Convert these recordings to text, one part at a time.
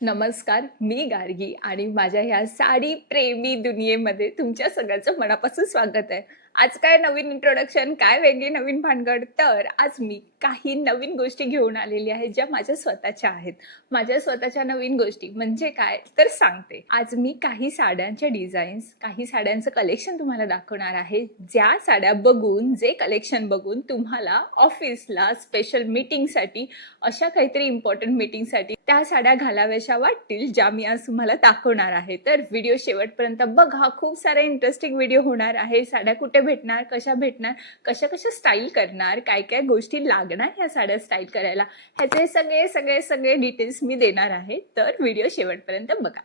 नमस्कार मी गार्गी आणि माझ्या ह्या साडी प्रेमी दुनियेमध्ये तुमच्या सगळ्यांचं मनापासून स्वागत आहे. आज काय नवीन इंट्रोडक्शन काय वेगळी नवीन भानगड? तर आज मी काही नवीन गोष्टी घेऊन आलेली आहे ज्या माझ्या स्वतःच्या आहेत. माझ्या स्वतःच्या नवीन गोष्टी म्हणजे काय? तर सांगते. आज मी काही साड्यांच्या डिझाईन्स काही साड्यांचं कलेक्शन तुम्हाला दाखवणार आहे. ज्या साड्या बघून जे कलेक्शन बघून तुम्हाला ऑफिसला स्पेशल मीटिंगसाठी अशा काहीतरी इम्पॉर्टंट मीटिंगसाठी त्या साड्या घालाव्याशा वाटतील ज्या मी आज तुम्हाला दाखवणार आहे. तर व्हिडिओ शेवटपर्यंत बघा. खूप सारे इंटरेस्टिंग व्हिडिओ होणार आहे. साड्या कुठे भेटणार कशा भेटणार कशा कशा स्टाईल करणार काय काय गोष्टी लागणार ह्या साड्या स्टाईल करायला ह्याचे सगळे सगळे सगळे डिटेल्स मी देणार आहे. तर व्हिडिओ शेवटपर्यंत बघा.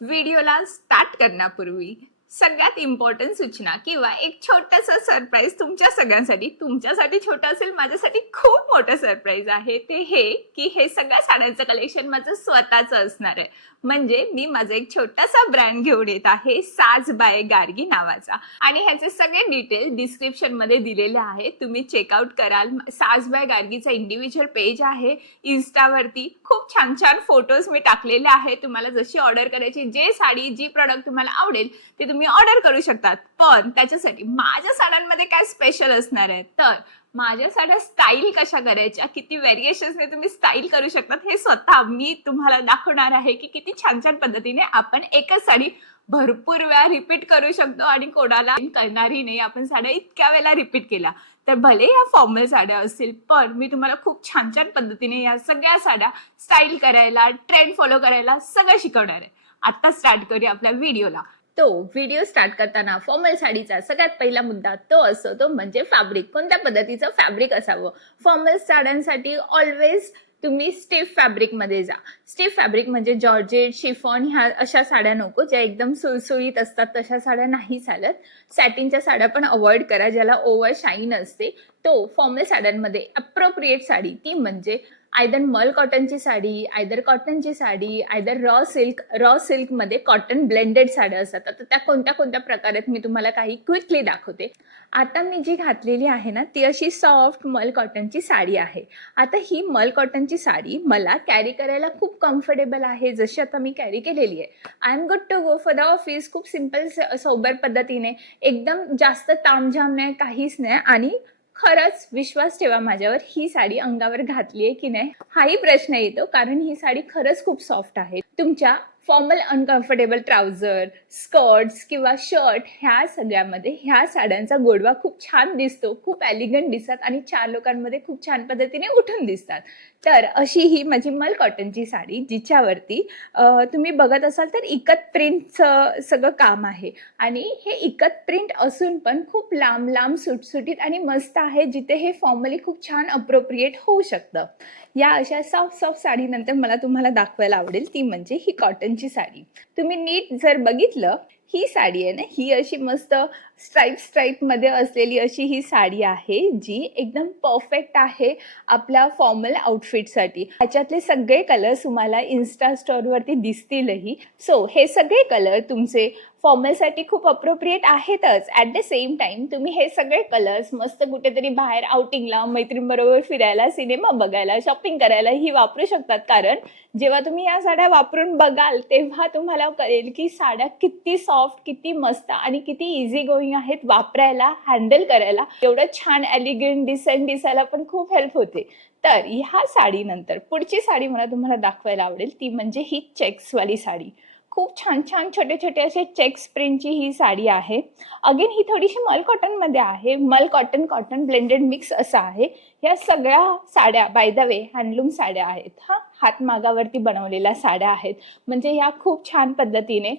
व्हिडिओला स्टार्ट करण्यापूर्वी सगळ्यात इम्पॉर्टंट सूचना किंवा एक छोटंसं सरप्राईज तुमच्या सगळ्यांसाठी तुमच्यासाठी छोटं असेल माझ्यासाठी खूप मोठं सरप्राईज आहे. ते हे की हे सगळ्या साड्यांचं कलेक्शन माझं स्वतःचं असणार आहे. म्हणजे मी माझा एक छोटासा ब्रँड घेऊन येत आहे साज बाय गार्गी नावाचा. आणि ह्याचे सगळे डिटेल डिस्क्रिप्शनमध्ये दिलेले आहे. तुम्ही चेकआउट कराल. साज बाय गार्गीचा इंडिव्हिज्युअल पेज आहे. इन्स्टावरती खूप छान छान फोटोज मी टाकलेले आहेत. तुम्हाला जशी ऑर्डर करायची जे साडी जी प्रॉडक्ट तुम्हाला आवडेल ते तुम्ही तुम्ही ऑर्डर करू शकतात. पण त्याच्यासाठी माझ्या साड्यांमध्ये काय स्पेशल असणार आहे? तर माझ्या साड्या स्टाईल कशा करायच्या? किती व्हेरिएशन्सने तुम्ही स्टाईल करू शकतात? हे स्वतः मी तुम्हाला दाखवणार आहे की किती छान छान पद्धतीने आपण एकच साडी भरपूर वेळा रिपीट करू शकतो आणि कोणाला करणारही नाही. आपण साड्या इतक्या वेळेला रिपीट केल्या. तर भले या फॉर्मल साड्या असतील पण मी तुम्हाला खूप छान छान पद्धतीने या सगळ्या साड्या स्टाईल करायला ट्रेंड फॉलो करायला सगळं शिकवणार आहे. आता स्टार्ट करूया आपल्या व्हिडिओला तो व्हिडिओ स्टार्ट करताना फॉर्मल साडीचा सगळ्यात पहिला मुद्दा तो असतो तो म्हणजे फॅब्रिक कोणत्या पद्धतीचं फॅब्रिक असावं? फॉर्मल साड्यांसाठी ऑलवेज तुम्ही स्टिफ फॅब्रिकमध्ये जा. स्टिफ फॅब्रिक म्हणजे जॉर्जेट शिफॉन ह्या अशा साड्या नको ज्या एकदम सुळसुळीत असतात तशा साड्या नाही चालत. सॅटिनच्या साड्या पण अवॉइड करा ज्याला ओव्हर शाईन असते. तो फॉर्मल साड्यांमध्ये अप्रोप्रिएट साडी ती म्हणजे आयदर मल कॉटनची साडी आयदर कॉटनची sari either raw silk raw सिल्कमध्ये कॉटन ब्लेंडेड साड्या असतात. तर त्या कोणत्या कोणत्या प्रकारात मी तुम्हाला काही क्विकली दाखवते. आता मी जी घातलेली आहे ना ती अशी सॉफ्ट मल कॉटनची साडी आहे. आता ही मल कॉटनची साडी मला कॅरी करायला खूप कम्फर्टेबल आहे जशी आता मी कॅरी केलेली आहे. I am good to go for the office खूप सिंपल सोबर पद्धतीने. एकदम जास्त तामझाम नाही काहीच नाही. आणि खरंच विश्वास ठेवा माझ्यावर ही साडी अंगावर घातली आहे की नाही? हाही प्रश्न येतो कारण ही साडी खरंच खूप सॉफ्ट आहे. तुमच्या फॉर्मल अनकम्फर्टेबल ट्राउझर स्कर्ट्स किंवा शर्ट ह्या सगळ्यामध्ये ह्या साड्यांचा गोडवा खूप छान दिसतो खूप एलिगंट दिसतात आणि चार लोकांमध्ये खूप छान पद्धतीने उठून दिसतात. तर अशी ही माझी मल कॉटनची साडी जिच्यावरती तुम्ही बघत असाल तर इकत प्रिंटचं सगळं काम आहे. आणि हे इकत प्रिंट असून पण खूप लांब लांब सुटसुटीत आणि मस्त आहे जिथे हे फॉर्मली खूप छान अप्रोप्रिएट होऊ शकतं. या अशा सॉफ्ट सॉफ्ट साडीनंतर मला तुम्हाला दाखवायला आवडेल. ती म्हणजे ही कॉटनची साडी. तुम्ही नीट जर बघितलं ही साडी आहे ना? ही अशी मस्त स्ट्राईप स्ट्राईपमध्ये असलेली अशी ही साडी आहे जी एकदम परफेक्ट आहे आपल्या फॉर्मल आउटफिटसाठी ह्याच्यातले सगळे कलर्स तुम्हाला इन्स्टा स्टोअरवरती दिसतीलही. सो हे सगळे कलर तुमचे फॉर्मलसाठी खूप अप्रोप्रिएट आहेतच. ॲट द सेम टाइम तुम्ही हे सगळे कलर्स मस्त कुठेतरी बाहेर आउटिंगला मैत्रीणबरोबर फिरायला सिनेमा बघायला शॉपिंग करायला ही वापरू शकतात. कारण जेव्हा तुम्ही या साड्या वापरून बघाल तेव्हा तुम्हाला कळेल की साड्या किती सॉफ्ट किती मस्त आणि किती इझी गोईंग आहेत वापरायला हँडल करायला. एवढं छान एलिगंट डिसेंट दिसायला पण खूप हेल्प होते. तर ह्या साडीनंतर पुढची साडी मला तुम्हाला दाखवायला आवडेल ती म्हणजे ही चेक्सवाली साडी. खूप छान छान छोटे छोटे असे चेक्स प्रिंटची ही साडी आहे. अगेन ही थोडीशी मल कॉटनमध्ये आहे. मल कॉटन कॉटन ब्लेंडेड मिक्स असं आहे. या सगळ्या साड्या बाय द वे हँडलूम साड्या आहेत. हा हातमागावरती बनवलेल्या साड्या आहेत. म्हणजे ह्या खूप छान पद्धतीने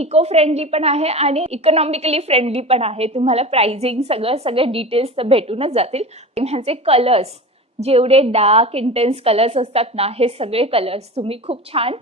इको फ्रेंडली पण आहे आणि इकॉनॉमिकली फ्रेंडली पण आहे. तुम्हाला प्राइझिंग सगळं सगळे डिटेल्स तर भेटूनच जातील. ह्याचे कलर्स जेवढे डार्क इंटेन्स कलर्स असतात ना हे सगळे कलर्स तुम्ही खूप छान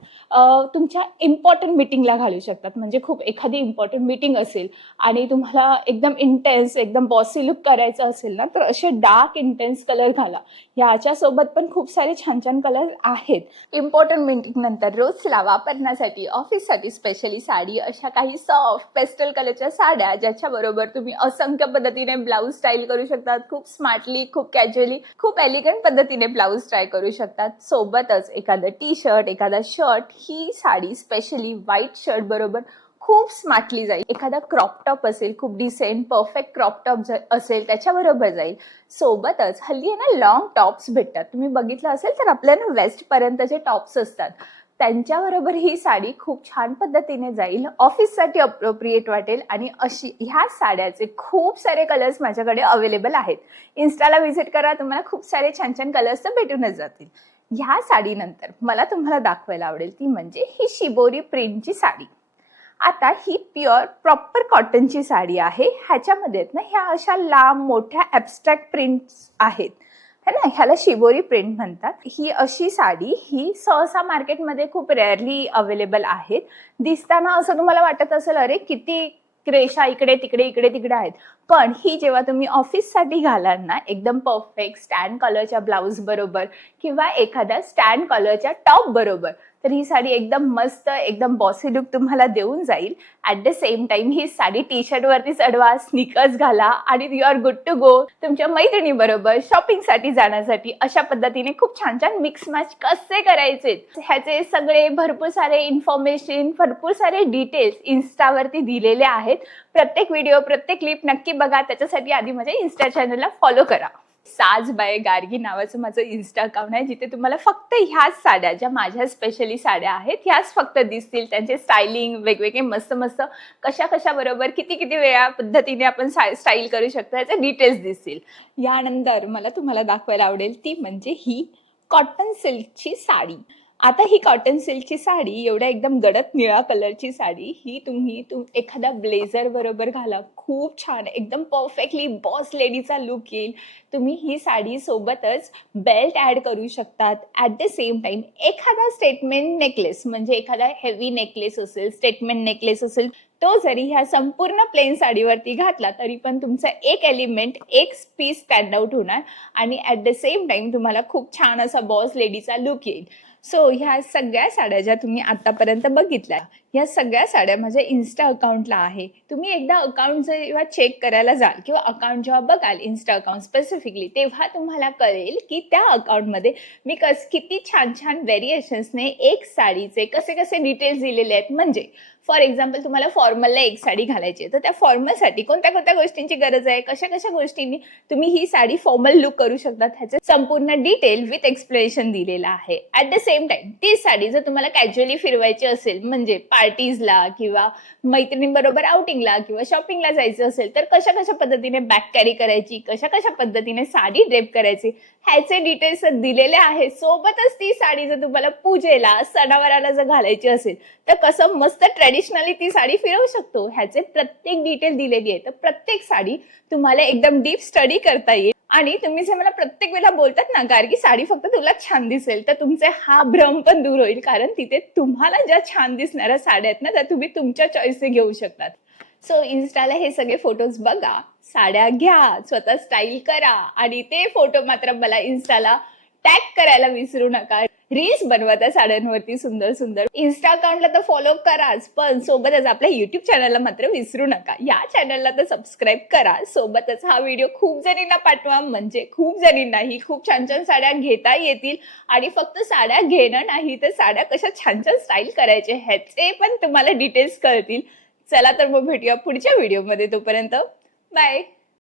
तुमच्या इम्पॉर्टंट मिटिंगला घालू शकतात. म्हणजे खूप एखादी इम्पॉर्टंट मिटिंग असेल आणि तुम्हाला एकदम इंटेन्स एकदम बॉसी लुक करायचं असेल ना तर असे डार्क इंटेन्स कलर घाला. ह्याच्यासोबत पण खूप सारे छान छान कलर आहेत. इम्पॉर्टंट मिटिंग नंतर रोजला वापरण्यासाठी ऑफिससाठी स्पेशली साडी अशा काही सॉफ्ट पेस्टल कलरच्या साड्या ज्याच्याबरोबर तुम्ही असंख्य पद्धतीने ब्लाऊज स्टाईल करू शकतात. खूप स्मार्टली खूप कॅज्युअली खूप एलिगंट डिफरंट पद्धतीने ब्लाऊज ट्राय करू शकतात. सोबतच एखादं टी शर्ट एखादा शर्ट ही साडी स्पेशली व्हाईट शर्ट बरोबर खूप स्मार्टली जाईल. एखादा क्रॉप टॉप असेल खूप डिसेंट परफेक्ट क्रॉप टॉप असेल त्याच्याबरोबर जाईल. सोबतच हल्ली आहे ना लॉंग टॉप्स भेटतात. तुम्ही बघितलं असेल तर आपल्याला वेस्ट पर्यंतचे टॉप्स असतात. त्यांच्याबरोबर ही साडी खूप छान पद्धतीने जाईल. ऑफिससाठी अप्रोप्रिएट वाटेल आणि अशी ह्या साड्याचे खूप सारे कलर्स माझ्याकडे अवेलेबल आहेत. इन्स्टाला व्हिजिट करा तुम्हाला खूप सारे छान छान कलर्स तर भेटूनच जातील. ह्या साडीनंतर मला तुम्हाला दाखवायला आवडेल ती म्हणजे ही शिबोरी प्रिंटची साडी. आता ही प्युअर प्रॉपर कॉटनची साडी आहे. ह्याच्यामध्ये ना ह्या अशा लांब मोठ्या ॲबस्ट्रॅक्ट प्रिंट्स आहेत. है ना? ह्याला शिबोरी प्रिंट म्हणतात. ही अशी साडी ही सहसा मार्केटमध्ये खूप रेअरली अवेलेबल आहेत. दिसताना असं तुम्हाला वाटत असेल अरे किती रेषा इकडे तिकडे इकडे तिकडे आहेत. पण ही जेव्हा तुम्ही ऑफिससाठी घालाल ना एकदम परफेक्ट स्टँड कलरच्या ब्लाऊज बरोबर किंवा एखाद्या स्टँड कलरच्या टॉप बरोबर तर ही साडी एकदम मस्त एकदम बॉसी लुक तुम्हाला देऊन जाईल. ॲट द सेम टाइम ही साडी टी शर्ट वरती चढवा स्निकर्स घाला आणि you are good to go तुमच्या मैत्रिणी बरोबर शॉपिंगसाठी जाण्यासाठी अशा पद्धतीने खूप छान छान मिक्स मॅच कसे करायचे? ह्याचे सगळे भरपूर सारे इन्फॉर्मेशन भरपूर सारे डिटेल्स इन्स्टावरती दिलेले आहेत. प्रत्येक व्हिडिओ प्रत्येक क्लिप नक्की बघा. त्याच्यासाठी आधी माझ्या इन्स्टा चॅनलला फॉलो करा. साज बाय गार्गी नावाचं माझं इन्स्टा अकाउंट आहे जिथे तुम्हाला फक्त ह्याच साड्या ज्या माझ्या स्पेशली साड्या आहेत ह्याच फक्त दिसतील. त्यांचे स्टायलिंग वेगवेगळे मस्त मस्त कशा कशा बरोबर किती किती वेळा पद्धतीने आपण स्टाईल करू शकतो याचे डिटेल्स दिसतील. यानंतर मला तुम्हाला दाखवायला आवडेल ती म्हणजे ही कॉटन सिल्कची साडी. आता ही कॉटन सिल्कची साडी एवढ्या एकदम गडद निळा कलरची साडी ही तुम्ही तुम एखाद्या ब्लेझर बरोबर घाला खूप छान एकदम परफेक्टली बॉस लेडीचा लुक येईल. तुम्ही ही साडी सोबतच बेल्ट ॲड करू शकतात. ॲट द सेम टाइम एखादा स्टेटमेंट नेकलेस म्हणजे एखादा हेवी नेकलेस असेल स्टेटमेंट नेकलेस असेल तो जरी ह्या संपूर्ण प्लेन साडीवरती घातला तरी पण तुमचा एक एलिमेंट एक पीस स्टँड आउट होणार. आणि ॲट द सेम टाइम तुम्हाला खूप छान असा बॉस लेडीचा लुक येईल. सो ह्या सगळ्या साड्या ज्या तुम्ही आतापर्यंत बघितल्या ह्या सगळ्या साड्या माझ्या इन्स्टा अकाउंटला आहे. तुम्ही एकदा अकाउंट जेव्हा चेक करायला जाल किंवा अकाउंट जेव्हा बघाल इन्स्टा अकाउंट स्पेसिफिकली तेव्हा तुम्हाला कळेल की त्या अकाउंटमध्ये मी कस किती छान छान व्हेरिएशन्सने एक साडीचे कसे कसे डिटेल्स दिलेले आहेत. म्हणजे फॉर एक्झाम्पल तुम्हाला फॉर्मलला एक साडी घालायची आहे तर त्या फॉर्मलसाठी कोणत्या कोणत्या गोष्टींची गरज आहे? कशा कशा गोष्टींनी तुम्ही ही साडी फॉर्मल लुक करू शकता ह्याचं संपूर्ण डिटेल विथ एक्सप्लेनेशन दिलेलं आहे. ॲट द सेम टाइम ती साडी जर तुम्हाला कॅज्युअली फिरवायची असेल म्हणजे पार्टीजला किंवा मैत्रिणींबरोबर आउटिंगला किंवा शॉपिंगला जायचं असेल तर कशा कशा पद्धतीने बॅग कॅरी करायची? कशा कशा पद्धतीने साडी ड्रेप करायची? ह्याचे डिटेल्स दिलेले आहेत सोबतच ती साडी जर तुम्हाला पूजेला सणावाराला जर घालायची असेल तर कसं मस्त ट्रेडिशनली ती साडी फिरवू शकतो. ह्याचे प्रत्येक डिटेल दिलेली आहे. तर प्रत्येक साडी तुम्हाला एकदम डीप स्टडी करता येईल. आणि तुम्ही जे मला प्रत्येक वेळेला बोलतात ना गार्गी साडी फक्त तुला छान दिसेल. तर तुमचे हा भ्रम पण दूर होईल. कारण तिथे तुम्हाला ज्या छान दिसणाऱ्या साड्या आहेत ना त्या तुम्ही तुमच्या चॉईसने घेऊ शकतात. सो इन्स्टाला हे सगळे फोटोज बघा. साड्या घ्या स्वतः स्टाईल करा. आणि ते फोटो मात्र मला इन्स्टाला टॅग करायला विसरू नका. रील्स बनवत आहे साड्यांवरती सुंदर सुंदर. इन्स्टा अकाउंटला तर फॉलो कराच पण सोबतच आपल्या युट्यूब चॅनलला मात्र विसरू नका. या चॅनलला तर सबस्क्राईब करा. सोबतच हा व्हिडिओ खूप जणींना पाठवा म्हणजे खूप जणींनाही खूप छान छान साड्या घेता येतील. आणि फक्त साड्या घेणं नाही तर साड्या कशा छान छान स्टाईल करायचे ह्याचे पण तुम्हाला डिटेल्स कळतील. चला तर मग भेटूया पुढच्या व्हिडिओमध्ये तोपर्यंत. बाय